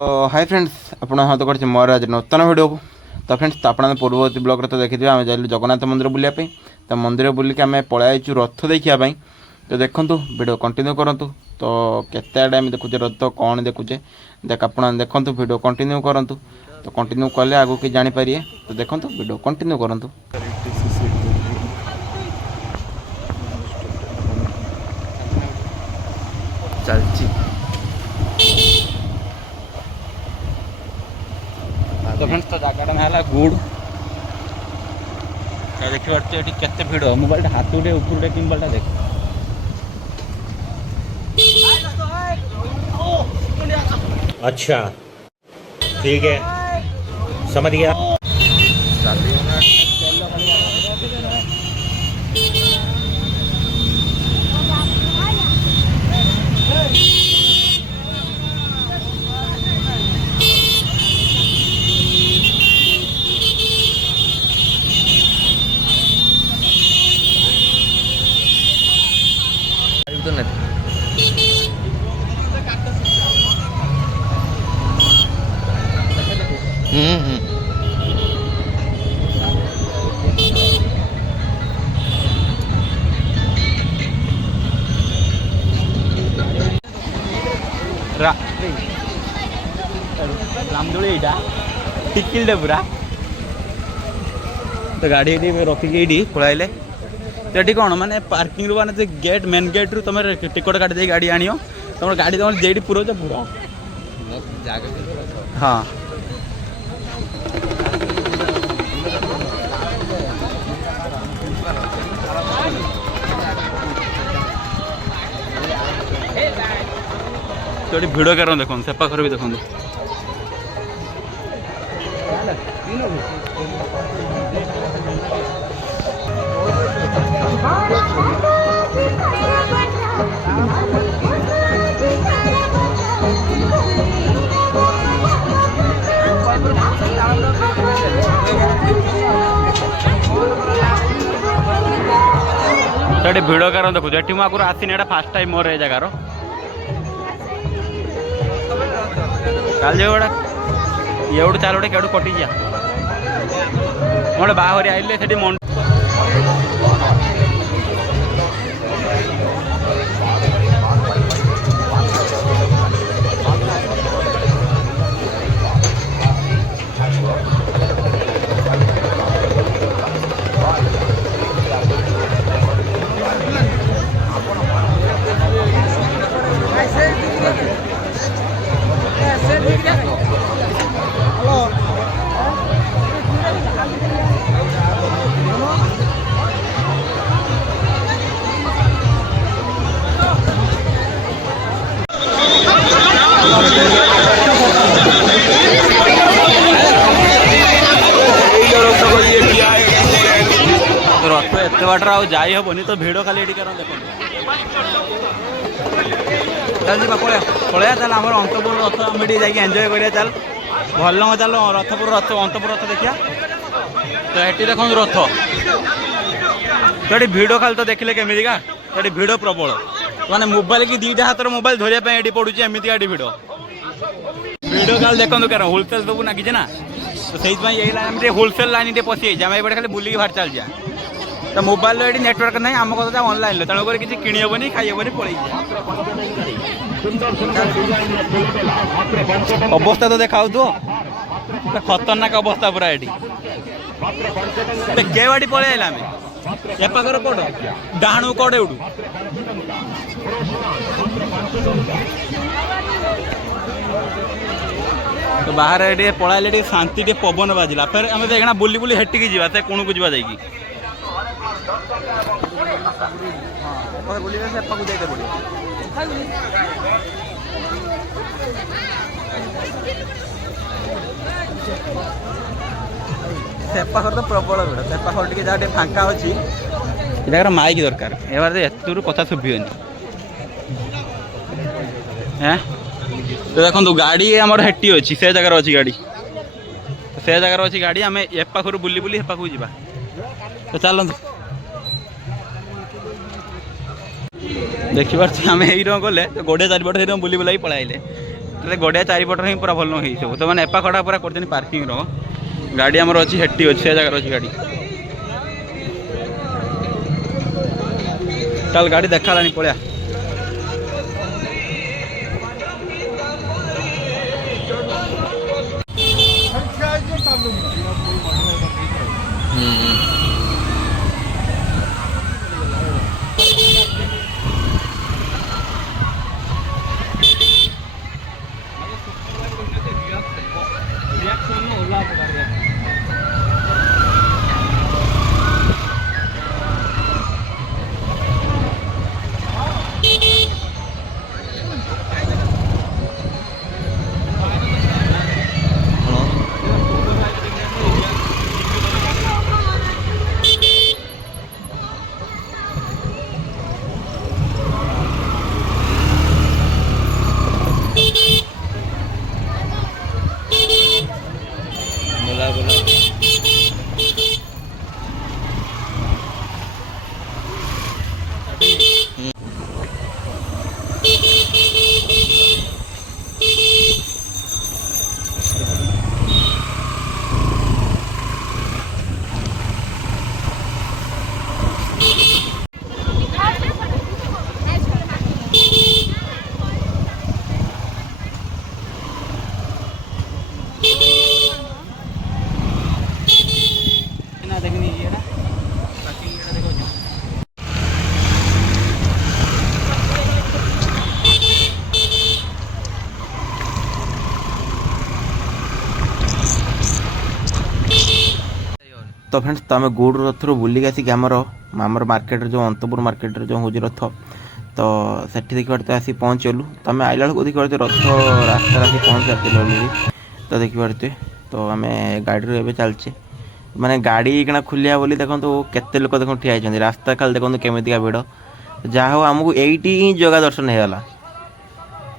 Hi friends आपण हाथ कर मोर आज नूतन भिडियो तो फ्रेंड्स आप पूर्ववर्ती ब्लॉग तो देखिए आम जाइलु जगन्नाथ मंदिर बुलापी तो मंदिर बुलिक आम पलैचु रथ देखापी तो देखूँ भिडियो कंटिन्यू करूँ तो केते आड़े आम देखुचे रथ कौन देखुचे देख आप देखूँ भिडियो कंटिन्यू करूँ तो कंटिन्यू कले आगू कि जानीपारे तो देखूँ भिडियो कंटिन्यू करूँ चलची तो फ्रेंड्स तो जगटा ना गुड़ देखिए केते भिड़ मोबाइल हाथ उठे ऊपर किम्बल देख अच्छा ठीक है समझ गया। रामदोली यहाँ टिकिलटे पूरा तो गाड़ी ये रखिकी पलैले तो ये कौन माने पार्किंग रू माने गेट मेन गेट रू तुम टिकट काटी गाड़ी आण तुम गाड़ी तुम जेडी पूरा पूरा हाँ तो भिड़ कर देखो से पाखर भी देखो भिड़ कर देखो ये मुझे आसनी एटा फास्ट टाइम मोर जगार चल जाओ एवढ चाल गोटे केवट कटि जा मोटे बाहरी आइले से रथ एत बाटर आ जाई हेनी तो भिड़ खाली ये कर देख चल जा पलैया चल आम अंतपुर रथ आम जा एंजय करिया चल भल चल रथपुर रथ अंतपुर रथ देखिया तो ये देखो रथ तो ये भिड़ खाली तो देखिले केमिका तो ये भिड़ प्रबल मैंने मोबाइल की दीटा हाथ मोबाइल धरने ये पड़ू एमती भिड़ भिड़ खाली देखो क्या होलसेल सब नागिचे ना तो सही लाइन होलसेल लाइन पशि जाए ये खाली बुलिक बाहर चल जा तो मोबाइल ये नेटवर्क ना आम कथा ऑनलाइन तेणुक किसी किणबनी खाइबनी पड़े अवस्था तो देखा तो खतरनाक अवस्था पूरा ये के बाड़ी पलि आम एपाखर कौट डाणु कौट एवडू तो बाहर ये पलैले शांति पवन बाजिला फिर आम देखना बुली बुली हेटिकी जावा से कौन को जा सेपाखर तो प्रबल भिड़ सेपाखर टे जहाँ फांका अच्छी जगह माइक दरकार एबार एतरू कथा शुभन तो देखो गाड़ी आमर हेटी अच्छी से जगार अच्छी गाड़ी से जगार अच्छी गाड़ी आम एपाखर बुली बुली हेपाखू जा तो चलते देखिए आम यही गले गोटे चारिपट बुली बुलाई पलैले तो गड़िया चारिपटर ही पूरा भल हो सब तो मैंने एपा खड़ा पूरा कर पार्किंग रो गाड़ी आमर अच्छी हेटी अच्छी से जगह अच्छी गाड़ी चल गाड़ी देखा पड़ा तो फ्रेंड्स तो आम गौड़ रथ बुलिक आसिक आमर मार्केट जो अंतपुर मार्केट जो हूँ रथ तो सेठी देखिए तो आसी पहुँचलु तो आम आइला बेलू देखिए रथ रास्ता आसी पहुँच सारी अलरेडी तो देखिए तो आम गाड़ी एवं चलचे माने गाड़ी कण खुलिया बोली देखो केते लोक देखो ठिया होती रास्ता खाली देखो केमितिका भिड़ जहाँ हो आमको यही ही जगह दर्शन होगा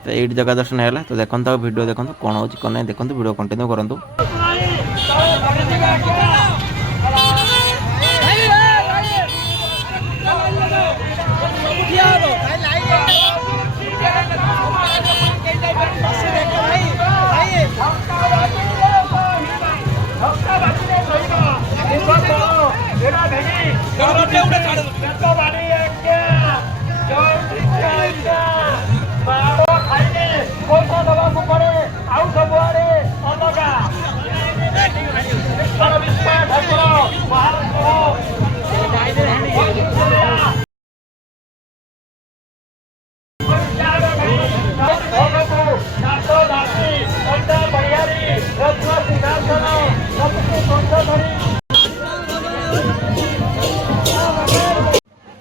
तो ये जगह दर्शन होगा तो देखो वीडियो देखो कौन हो कौन नहीं देखो वीडियो कंटिन्यू करूँ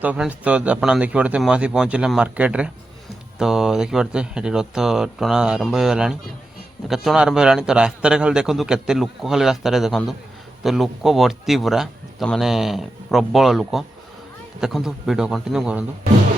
तो फ्रेंड्स तो आप देखी पड़ते मुझे पहुँचल मार्केट रे तो देखी पड़ते ये रथ टणा आरंभ होगा केत टणा आरंभ होगा तो रास्तार खाली देखूँ केते लोक खाली रास्तार देखूँ तो लोक भर्ती पूरा तो माने प्रबल लोक देखूँ वीडियो कंटिन्यू करूँ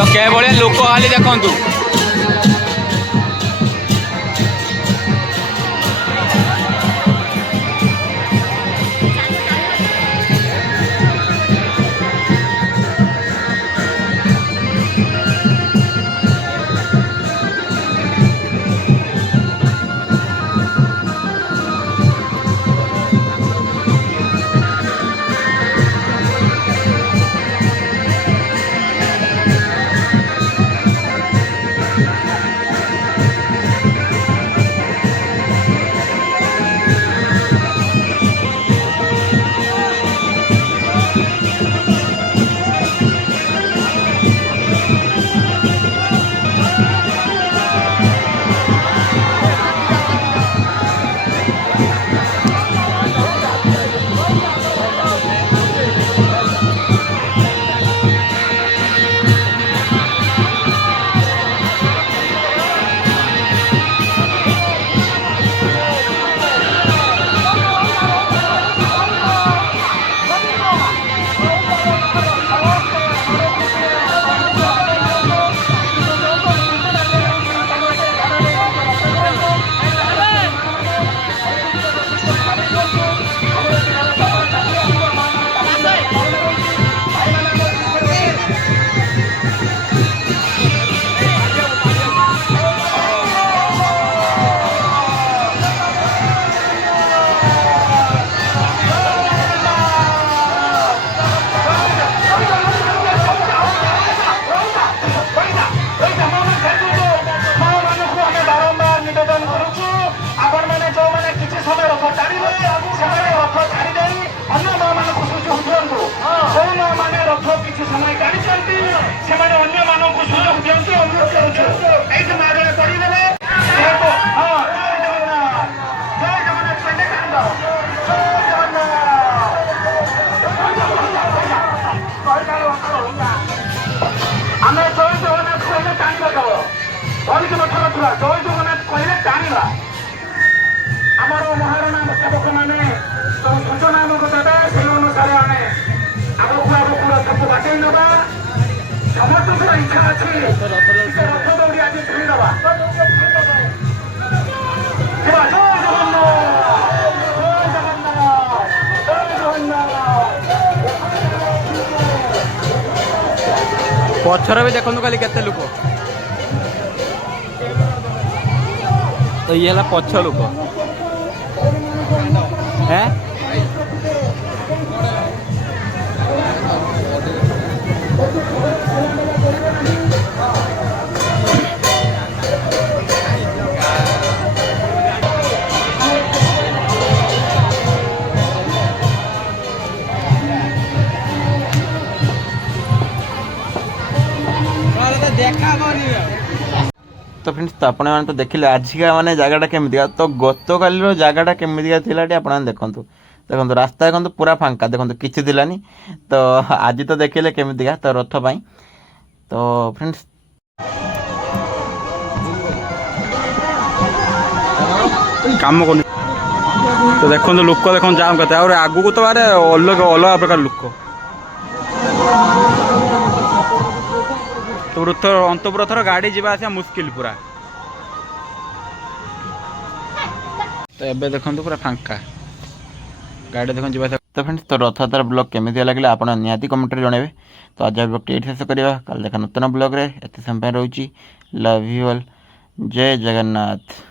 तो क्या भलिया लोक खाली देखु पछर भी देखो खाली केते लोक तो ये है पछ लोक हैं तो फ्रेंड्स तो आपण मैंने तो देखिले आजिका माने जगहटा केमिति तो गत कालीर जगहटा केमिति थिला आपण देखंतु देखंतु रास्ता देखंतु पूरा फांका देखंतु किछि दिलानी तो आज तो देखिले केमितिका तो रथ पाई तो फ्रेंड्स काम कोनी तो देखंतु लोक देखन जाम करते और आगु को तो बारे अलग अलग प्रकार लोक तो रथ अंतपुरथर गाड़ी जीवा आसा मुश्किल पूरा तो एबे देखंतु पूरा फांका गाड़ी देखन जीवा तो फ्रेंड्स तो रथयात्रा ब्लॉग केमिति लागले आपण निहाती कमेंट रे जणेबे तो आज ब्लॉग टी शेष करबा कल देखा नूतन ब्लॉग रे एते समय रहउची लव यू ऑल जय जगन्नाथ।